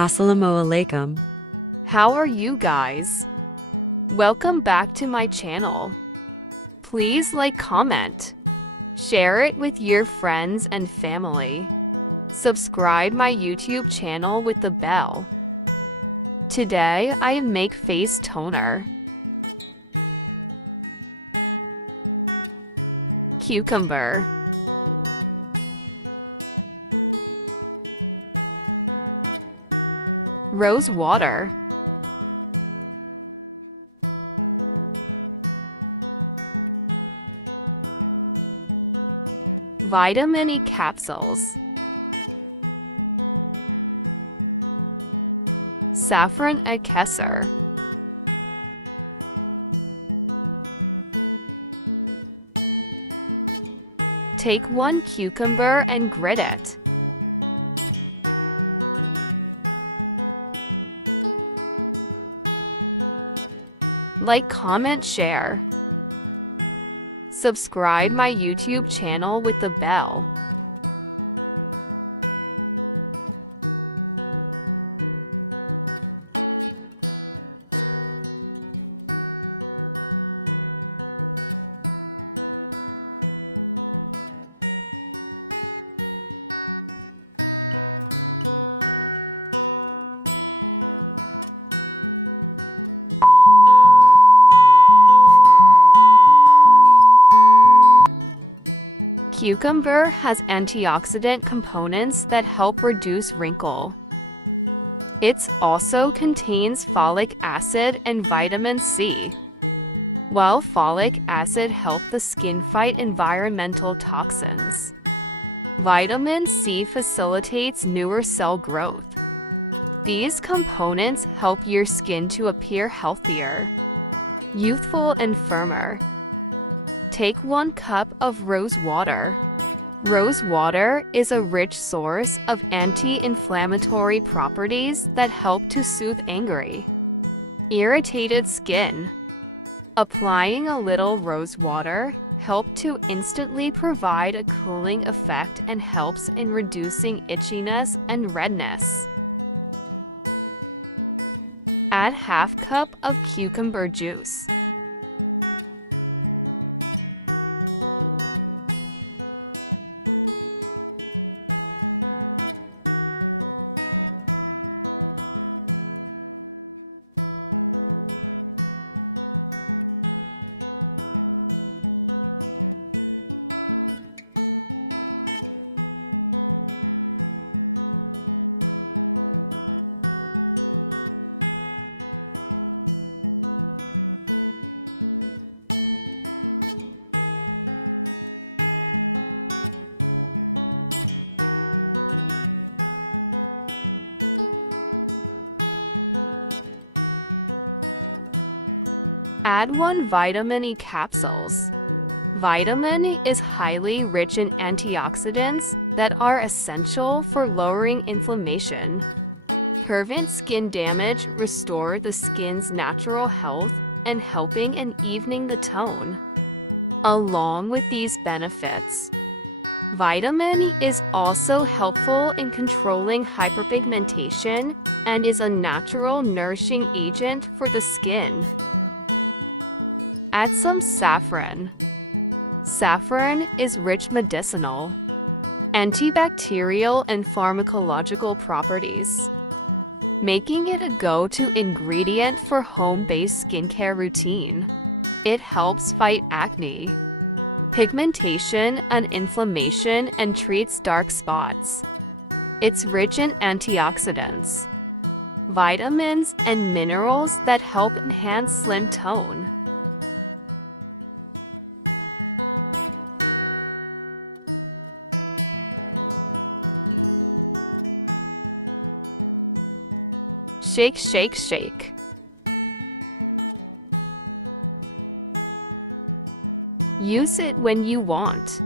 Alaikum. How are you guys? Welcome back to my channel. Please like, comment, share it with your friends and family. Subscribe my YouTube channel with the bell. Today I make face toner. Cucumber, rose water, vitamin E capsules, saffron and kesser, take 1 cucumber and grit it. Like, comment, share. Subscribe my YouTube channel with the bell. Cucumber has antioxidant components that help reduce wrinkle. It also contains folic acid and vitamin C. While folic acid helps the skin fight environmental toxins, vitamin C facilitates newer cell growth. These components help your skin to appear healthier, youthful, and firmer. Take 1 cup of rose water. Rose water is a rich source of anti-inflammatory properties that help to soothe angry, irritated skin. Applying a little rose water helps to instantly provide a cooling effect and helps in reducing itchiness and redness. Add half cup of cucumber juice. Add 1 vitamin E capsules. Vitamin E is highly rich in antioxidants that are essential for lowering inflammation, prevent skin damage, restore the skin's natural health, and helping in evening the tone. Along with these benefits, vitamin E is also helpful in controlling hyperpigmentation and is a natural nourishing agent for the skin. Add some saffron. Saffron is rich medicinal, antibacterial, and pharmacological properties, making it a go-to ingredient for home-based skincare routine. It helps fight acne, pigmentation, and inflammation, and treats dark spots. It's rich in antioxidants, vitamins, and minerals that help enhance skin tone. Shake, shake, shake. Use it when you want.